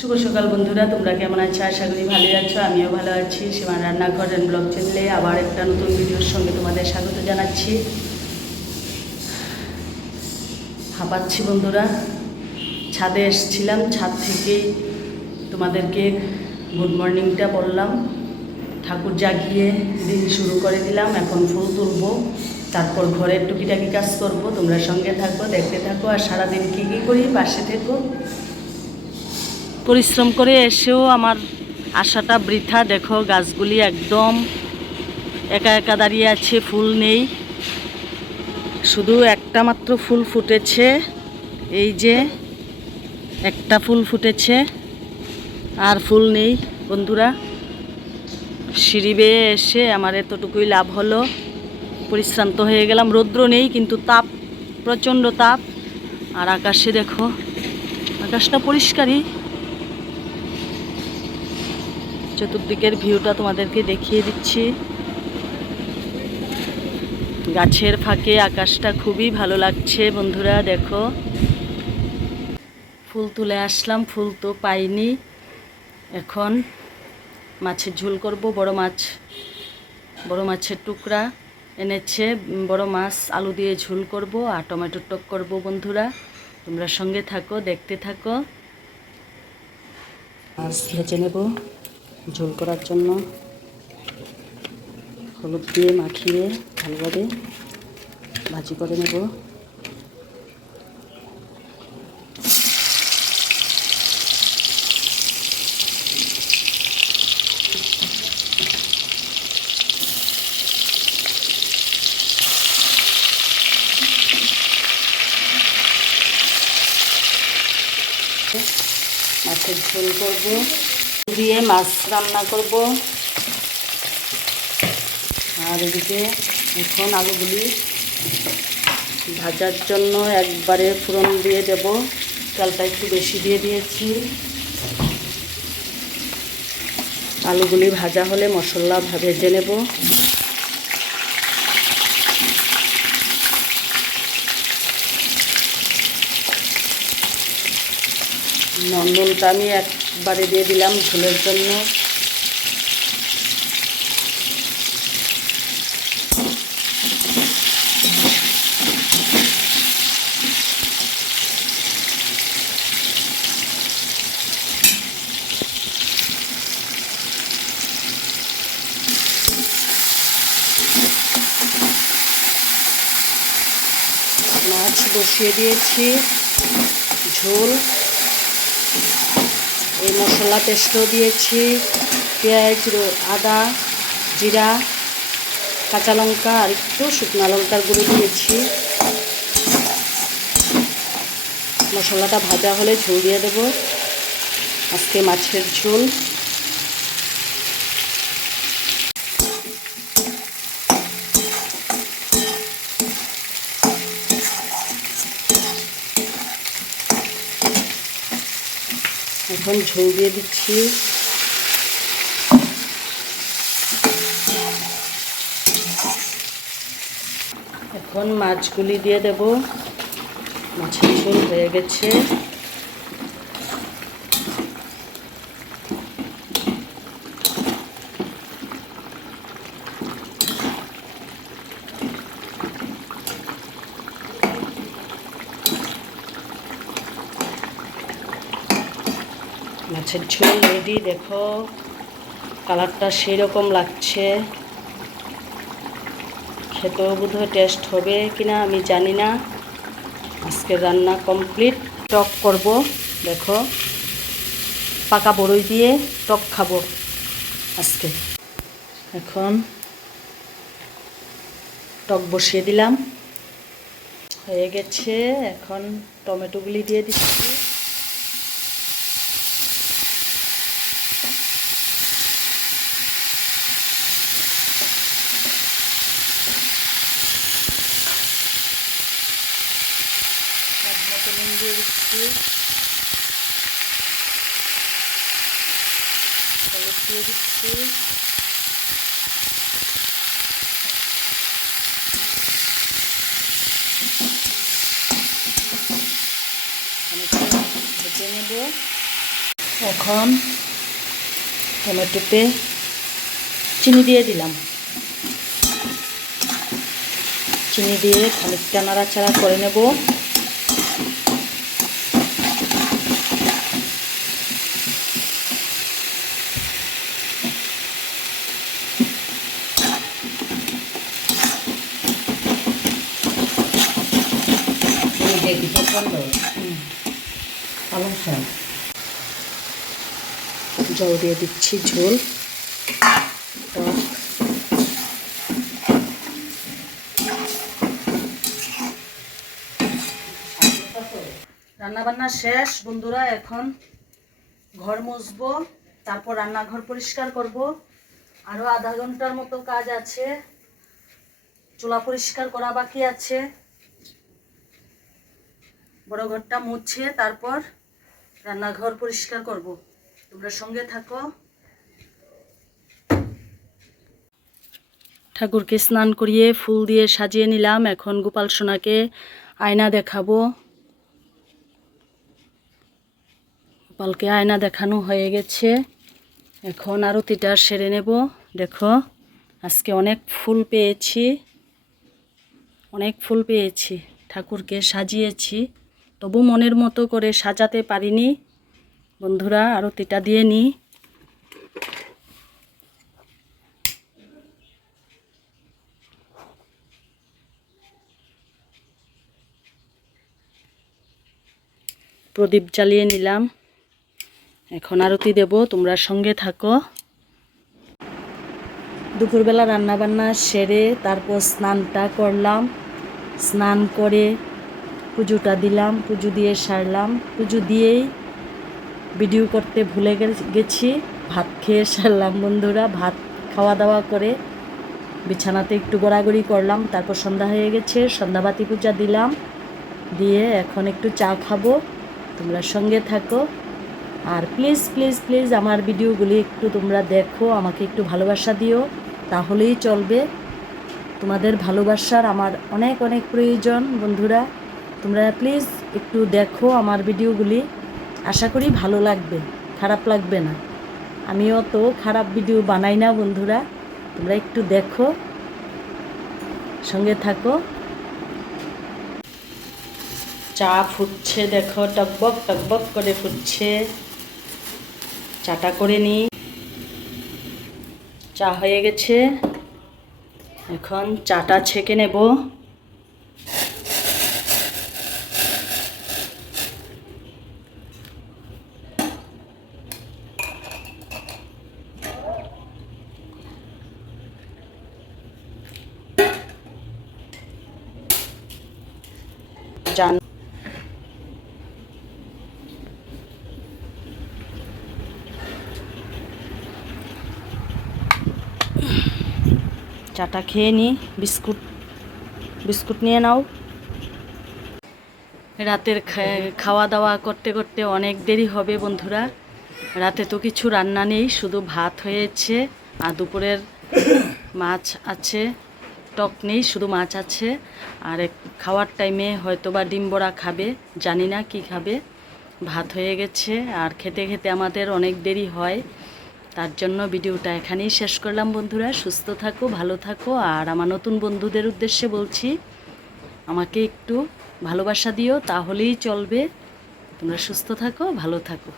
শুভ সকাল বন্ধুরা, তোমরা কেমন আছো? আশা করি ভালোই আছো। আমিও ভালো আছি। সীমার রান্নাঘর এন্ড ব্লগ চ্যানেলে আবার একটা নতুন ভিডিওর সঙ্গে তোমাদের স্বাগত জানাচ্ছি। হাঁপাচ্ছি বন্ধুরা, ছাদে এসেছিলাম, ছাদ থেকেই তোমাদেরকে গুড মর্নিংটা বললাম, ঠাকুর জাগিয়ে দিন শুরু করে দিলাম। এখন ফুল তুলব, তারপর ঘরের টুকিটাকি কাজ করব। তোমরা সঙ্গে থাকো, দেখতে থাকো, আর সারাদিন কী কী করি পাশে থেকো। পরিশ্রম করে এসেও আমার আশাটা বৃথা। দেখো গাছগুলি একদম একা একা দাঁড়িয়ে আছে, ফুল নেই, শুধু একটা মাত্র ফুল ফুটেছে। এই যে একটা ফুল ফুটেছে, আর ফুল নেই বন্ধুরা। সিঁড়ি বেয়ে এসে আমার এতটুকুই লাভ হলো, পরিশ্রান্ত হয়ে গেলাম। রৌদ্র নেই কিন্তু তাপ, প্রচণ্ড তাপ। আর আকাশে দেখো, আকাশটা পরিষ্কারই। চতুর্দিকের ভিউটা তোমাদেরকে দেখিয়ে দিচ্ছি। গাছের ফাঁকে আকাশটা খুবই ভালো লাগছে বন্ধুরা। দেখো ফুল তুলে আসলাম, ফুল তো পাইনি। এখন মাছের ঝোল করব। বড় মাছের টুকরা এনেছে, বড় মাছ আলু দিয়ে ঝোল করব আর টমেটোর টক করব বন্ধুরা। তোমরা সঙ্গে থাকো, দেখতে থাকো। মাছ ভেজে নেব ঝোল করার জন্য। হলুদ দিয়ে মাখিয়ে ভালোভাবে ভাজি করে নেব। মাছের ঝোল করব, দিয়ে মাছ রান্না করব। আর এদিকে এখন আলুগুলি ভাজার জন্য একবারে ফোড়ন দিয়ে দেব। তেলটা একটু বেশি দিয়ে দিয়েছি। আলুগুলি ভাজা হলে মশলা ভেজে নেব। নুনটা আমি একবারে দিয়ে দিলাম ঝোলের জন্য। মাছ বসিয়ে দিয়েছি, ঝোল, এই মশলা পেস্টও দিয়েছি, পেঁয়াজ, আদা, জিরা, কাঁচা লঙ্কা আর একটু শুকনো লঙ্কার গুঁড়ো দিয়েছি। মশলাটা ভাজা হলে ঝোল দিয়ে দেব। আজকে মাছের ঝোল। এখন ঝোল দিয়ে দিচ্ছি। এখন মাছগুলি দিয়ে দেব। মাছের ঝোল হয়ে গেছে। মাছের ঝোল রেডি। দেখো কালারটা সেই রকম লাগছে। খেতেও বোধহয় টেস্ট হবে কিনা আমি জানি না। আজকে রান্না কমপ্লিট। টক করব, দেখো পাকা বড়ই দিয়ে টক খাবো আজকে। এখন টক বসিয়ে দিলাম, হয়ে গেছে। এখন টমেটোগুলি দিয়ে দিচ্ছি। নুন দিয়ে দিচ্ছি, হলুদ দিয়ে দিচ্ছি, ভেজে নেব। এখন টমেটোতে চিনি দিয়ে দিলাম। চিনি দিয়ে খানিকটা নাড়াচাড়া করে নেব। জল দিয়ে দিচ্ছি, ঝোল টক। রান্নাবান্না শেষ বন্ধুরা, এখন ঘর মুছবো, তারপর রান্নাঘর পরিষ্কার করব। আরও আধা ঘন্টার মতো কাজ আছে, চুলা পরিষ্কার করা বাকি আছে। বড় ঘরটা মুছে তারপর রান্নাঘর পরিষ্কার করব। তোমরা সঙ্গে থাকো। ঠাকুরকে স্নান করিয়ে ফুল দিয়ে সাজিয়ে নিলাম। এখন গোপাল সোনাকে আয়না দেখাবো। গোপালকে আয়না দেখানো হয়ে গেছে, এখন আরতিটা সেরে নেব। দেখো আজকে অনেক ফুল পেয়েছি, ঠাকুরকে সাজিয়েছি, তবু মনের মতো করে সাজাতে পারিনি বন্ধুরা। আরতিটা দিয়ে নিই। প্রদীপ জ্বালিয়ে নিলাম, এখন আরতি দেব, তোমরা সঙ্গে থাকো। দুপুরবেলা রান্নাবান্না সেরে তারপর স্নানটা করলাম। স্নান করে পুজোটা দিলাম, পুজো দিয়ে সারলাম। পুজো দিয়েই ভিডিও করতে ভুলে গেছি। ভাত খেয়ে সারলাম বন্ধুরা। ভাত খাওয়া দাওয়া করে বিছানাতে একটু গড়াগড়ি করলাম। তারপর সন্ধ্যা হয়ে গেছে, সন্ধ্যাবাতি পূজা দিলাম, দিয়ে এখন একটু চা খাবো। তোমরা সঙ্গে থাকো। আর প্লিজ প্লিজ প্লিজ আমার ভিডিওগুলি একটু তোমরা দেখো, আমাকে একটু ভালোবাসা দিও, তাহলেই চলবে। তোমাদের ভালোবাসার আমার অনেক অনেক প্রয়োজন বন্ধুরা। তোমরা প্লিজ একটু দেখো আমার ভিডিওগুলি, আশা করি ভালো লাগবে, খারাপ লাগবে না। আমিও তো খারাপ ভিডিও বানাই না বন্ধুরা, তোমরা একটু দেখো, সঙ্গে থাকো। চা ফুটছে দেখো, টকবক টকবক করে ফুটছে। চাটা করে নিই। চা হয়ে গেছে, এখন চাটা ছেঁকে নেব। চাটা খেয়ে নিই। বিস্কুট নিয়ে নাও। রাতের খাওয়া দাওয়া করতে করতে অনেক দেরি হবে বন্ধুরা। রাতে তো কিছু রান্না নেই, শুধু ভাত হয়েছে, আর দুপুরের মাছ আছে, টক নেই, শুধু মাছ আছে। আর খাওয়ার টাইমে হয়তো বা ডিম বড়া খাবে, জানি না কি খাবে। ভাত হয়ে গেছে, আর খেতে খেতে আমাদের অনেক দেরি হয়। তার জন্য ভিডিওটা এখানেই শেষ করলাম বন্ধুরা। সুস্থ থাকো, ভালো থাকো। আর আমার নতুন বন্ধুদের উদ্দেশ্যে বলছি, আমাকে একটু ভালোবাসা দিও, তাহলেই চলবে। তোমরা সুস্থ থাকো, ভালো থাকো।